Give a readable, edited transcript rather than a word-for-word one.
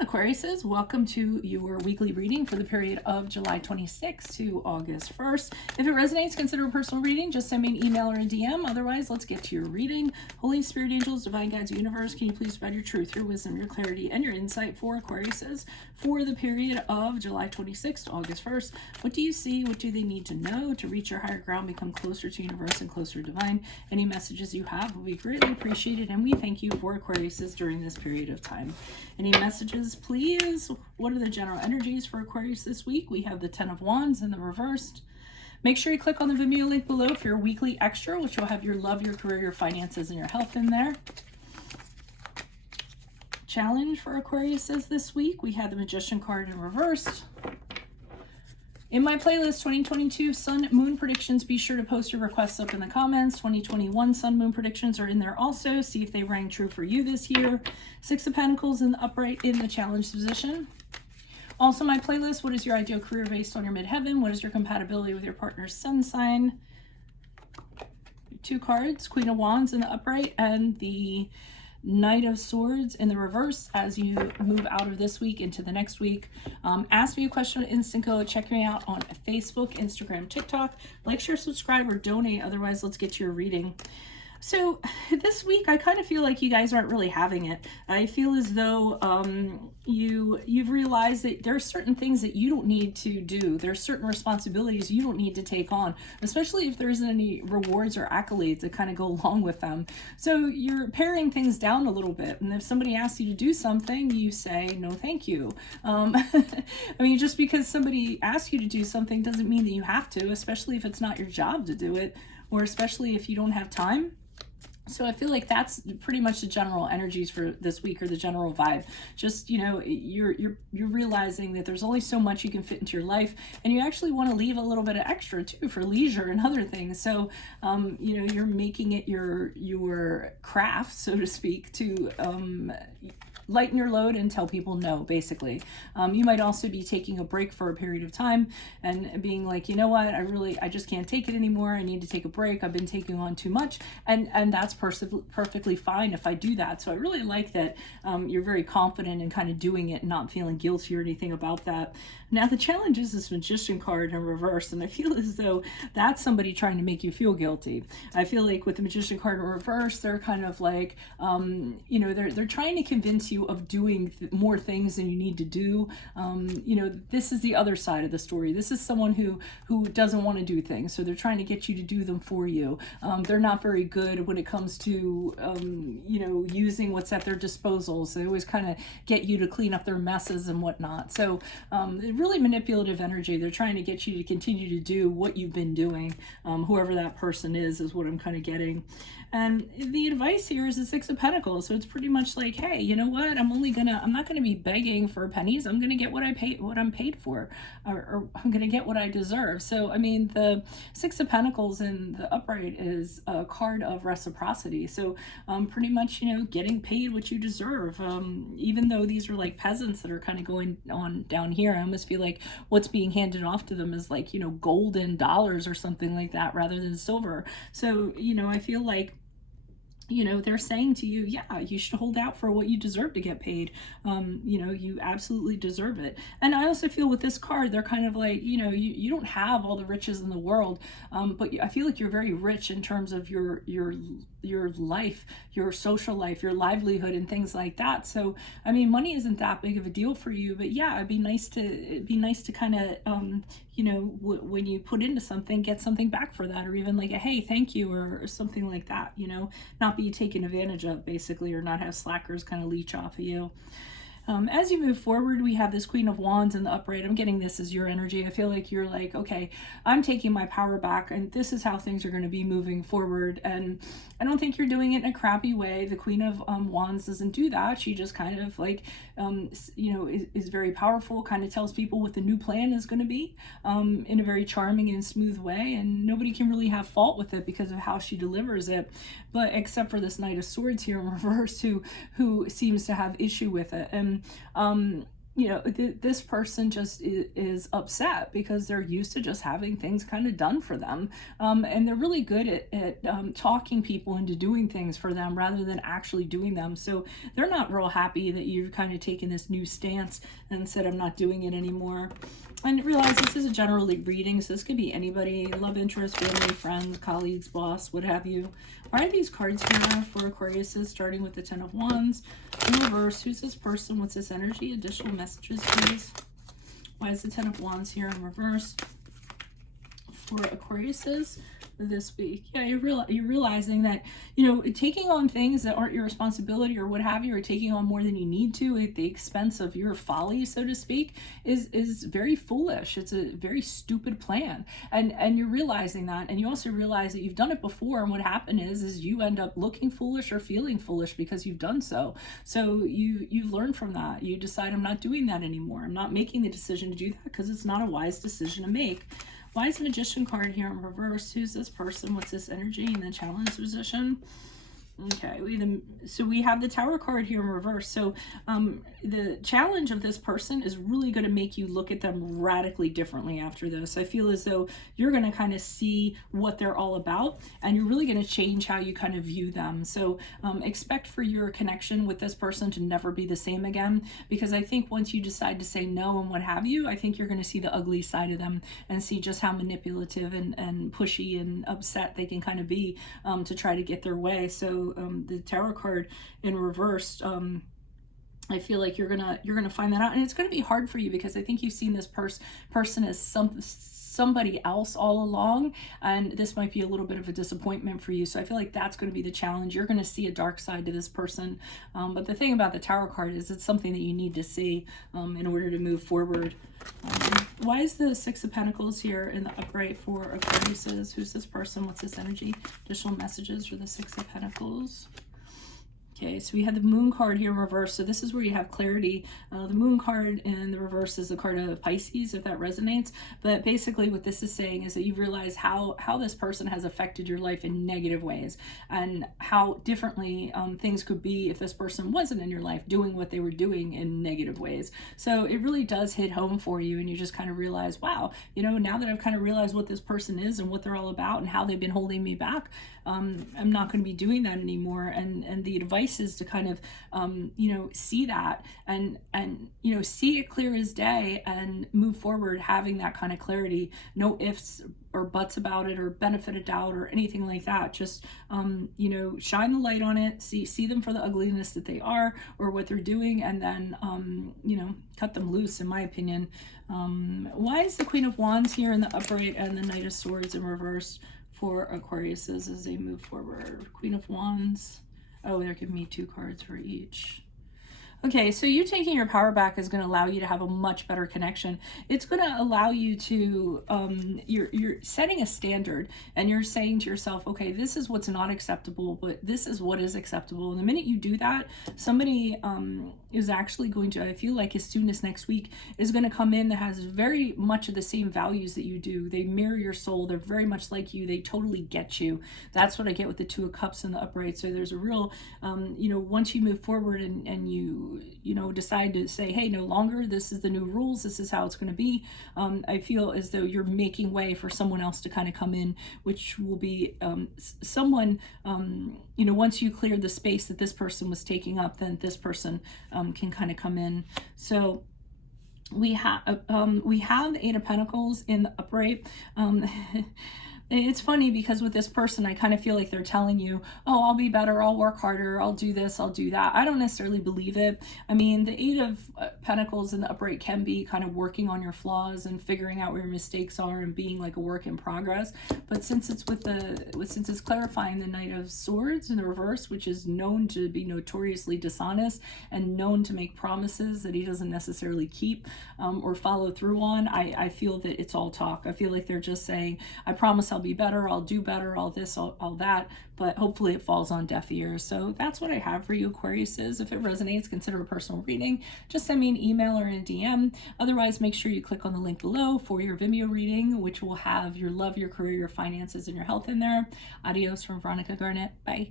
Aquariuses, welcome to your weekly reading for the period of July 26th to August 1st. If it resonates, consider a personal reading. Just send me an email or a DM. Otherwise, let's get to your reading. Holy Spirit, angels, divine guides, universe, can you please provide your truth, your wisdom, your clarity, and your insight for Aquariuses for the period of July 26th to August 1st? What do you see? What do they need to know to reach your higher ground, become closer to universe and closer to divine? Any messages you have will be greatly appreciated, and we thank you for Aquariuses during this period of time. Any messages, please? What are the general energies for Aquarius this week? We have the 10 of Wands in the reversed. Make sure you click on the Vimeo link below for your weekly extra, which will have your love, your career, your finances, and your health in there. Challenge for Aquariuses this week. We have the Magician card in reversed. In my playlist, 2022 Sun Moon predictions, be sure to post your requests up in the comments. 2021 Sun Moon predictions are in there also. See if they rang true for you this year. Six of Pentacles in the upright in the challenge position. Also my playlist, what is your ideal career based on your midheaven? What is your compatibility with your partner's sun sign? Two cards, Queen of Wands in the upright and the Knight of Swords in the reverse as you move out of this week into the next week. Ask me a question on Instant Code. Check me out on Facebook, Instagram, TikTok. Like, share, subscribe, or donate. Otherwise, let's get to your reading. So this week, I kind of feel like you guys aren't really having it. I feel as though you've realized that there are certain things that you don't need to do. There's certain responsibilities you don't need to take on, especially if there isn't any rewards or accolades that kind of go along with them. So you're paring things down a little bit. And if somebody asks you to do something, you say, no, thank you. I mean, just because somebody asks you to do something doesn't mean that you have to, especially if it's not your job to do it, or especially if you don't have time. So I feel like that's pretty much the general energies for this week, or the general vibe. Just, you know, you're realizing that there's only so much you can fit into your life, and you actually want to leave a little bit of extra too for leisure and other things. So, you know, you're making it your craft, so to speak, to lighten your load and tell people no, basically. You might also be taking a break for a period of time and being like, you know what, I just can't take it anymore. I need to take a break. I've been taking on too much. And that's perfectly fine if I do that. So I really like that you're very confident in kind of doing it and not feeling guilty or anything about that. Now the challenge is this Magician card in reverse, and I feel as though that's somebody trying to make you feel guilty. I feel like with the Magician card in reverse, they're kind of like, you know, they're trying to convince you of doing more things than you need to do. You know, this is the other side of the story. This is someone who doesn't want to do things, so they're trying to get you to do them for you. They're not very good when it comes to you know, using what's at their disposal. So they always kind of get you to clean up their messes and whatnot. So really manipulative energy. They're trying to get you to continue to do what you've been doing. Whoever that person is what I'm kind of getting. And the advice here is the Six of Pentacles. So it's pretty much like, hey, you know what? I'm not gonna be begging for pennies. I'm gonna get what I'm paid for, or I'm gonna get what I deserve. So I mean, the Six of Pentacles in the upright is a card of reciprocity. So pretty much, you know, getting paid what you deserve. Even though these are like peasants that are kind of going on down here, I almost feel like what's being handed off to them is like, you know, golden dollars or something like that rather than silver. So, you know, I feel like, you know, they're saying to you, yeah, you should hold out for what you deserve to get paid. You know, you absolutely deserve it. And I also feel with this card, they're kind of like, you know, you don't have all the riches in the world, but I feel like you're very rich in terms of your life, your social life, your livelihood, and things like that. So, I mean, money isn't that big of a deal for you, but yeah, it'd be nice to kind of, you know, when you put into something, get something back for that, or even like a, hey, thank you, or something like that, you know, not be taken advantage of basically, or not have slackers kind of leech off of you. As you move forward, we have this Queen of Wands in the upright. I'm getting this as your energy. I feel like you're like, okay, I'm taking my power back, and this is how things are going to be moving forward. And I don't think you're doing it in a crappy way. The Queen of Wands doesn't do that. She just kind of like, you know, is very powerful, kind of tells people what the new plan is going to be in a very charming and smooth way. And nobody can really have fault with it because of how she delivers it. But except for this Knight of Swords here in reverse, who seems to have issue with it. And this person just is upset because they're used to just having things kind of done for them. And they're really good at talking people into doing things for them rather than actually doing them. So they're not real happy that you've kind of taken this new stance and said, I'm not doing it anymore. And realize this is a general reading, so this could be anybody, love interest, family, friends, colleagues, boss, what have you. Why are these cards here for Aquariuses, starting with the 10 of Wands? In reverse, who's this person? What's this energy? Additional messages, please. Why is the 10 of Wands here in reverse for Aquariuses this week? Yeah, you're realizing that, taking on things that aren't your responsibility or what have you, or taking on more than you need to at the expense of your folly, so to speak, is very foolish. It's a very stupid plan. And you're realizing that, and you also realize that you've done it before, and what happened is you end up looking foolish or feeling foolish because you've done so. So you've learned from that. You decide, I'm not doing that anymore. I'm not making the decision to do that because it's not a wise decision to make. Why is the Magician card here in reverse? Who's this person? What's this energy in the challenge position? Okay, so we have the Tower card here in reverse. So the challenge of this person is really going to make you look at them radically differently after this. I feel as though you're going to kind of see what they're all about, and you're really going to change how you kind of view them. So expect for your connection with this person to never be the same again, because I think once you decide to say no and what have you, I think you're going to see the ugly side of them and see just how manipulative and pushy and upset they can kind of be to try to get their way. So the Tower card in reversed, I feel like you're gonna find that out, and it's gonna be hard for you because I think you've seen this person as somebody else all along, and this might be a little bit of a disappointment for you. So I feel like that's going to be the challenge. You're going to see a dark side to this person, but the thing about the Tower card is it's something that you need to see in order to move forward. Why is the Six of Pentacles here in the upright for Aquariuses? Who's this person? What's this energy? Additional messages for the Six of Pentacles. Okay, so we had the Moon card here in reverse. So this is where you have clarity. The Moon card in the reverse is the card of Pisces, if that resonates. But basically what this is saying is that you realize how this person has affected your life in negative ways, and how differently things could be if this person wasn't in your life doing what they were doing in negative ways. So it really does hit home for you, and you just kind of realize, wow, now that I've kind of realized what this person is and what they're all about and how they've been holding me back, I'm not going to be doing that anymore. And the advice is to kind of see that and see it clear as day and move forward having that kind of clarity. No ifs or buts about it or benefit of doubt or anything like that. Just shine the light on it, see them for the ugliness that they are or what they're doing, and then cut them loose, in my opinion. Why is the Queen of Wands here in the upright and the Knight of Swords in reverse for Aquariuses as they move forward? Queen of Wands. Oh, they're giving me 2 cards for each. Okay, so you taking your power back is going to allow you to have a much better connection. It's going to allow you to, you're setting a standard, and you're saying to yourself, okay, this is what's not acceptable, but this is what is acceptable. And the minute you do that, somebody is actually going to, I feel like as soon as next week, is going to come in that has very much of the same values that you do. They mirror your soul. They're very much like you. They totally get you. That's what I get with the Two of Cups in the upright. So there's a real, once you move forward and you decide to say, hey, no longer, this is the new rules, this is how it's going to be, I feel as though you're making way for someone else to kind of come in, which will be someone, once you clear the space that this person was taking up, then this person can kind of come in. So we have the Eight of Pentacles in the upright. It's funny because with this person, I kind of feel like they're telling you, oh, I'll be better, I'll work harder, I'll do this, I'll do that. I don't necessarily believe it. I mean, the Eight of Pentacles in the upright can be kind of working on your flaws and figuring out where your mistakes are and being like a work in progress. But since it's since it's clarifying the Knight of Swords in the reverse, which is known to be notoriously dishonest and known to make promises that he doesn't necessarily keep or follow through on, I feel that it's all talk. I feel like they're just saying, I promise I'll be better, I'll do better, all this, all that, but hopefully it falls on deaf ears. So that's what I have for you, Aquariuses. If it resonates, consider a personal reading. Just send me an email or a DM. Otherwise, make sure you click on the link below for your Vimeo reading, which will have your love, your career, your finances, and your health in there. Adios from Veronica Garnett. Bye.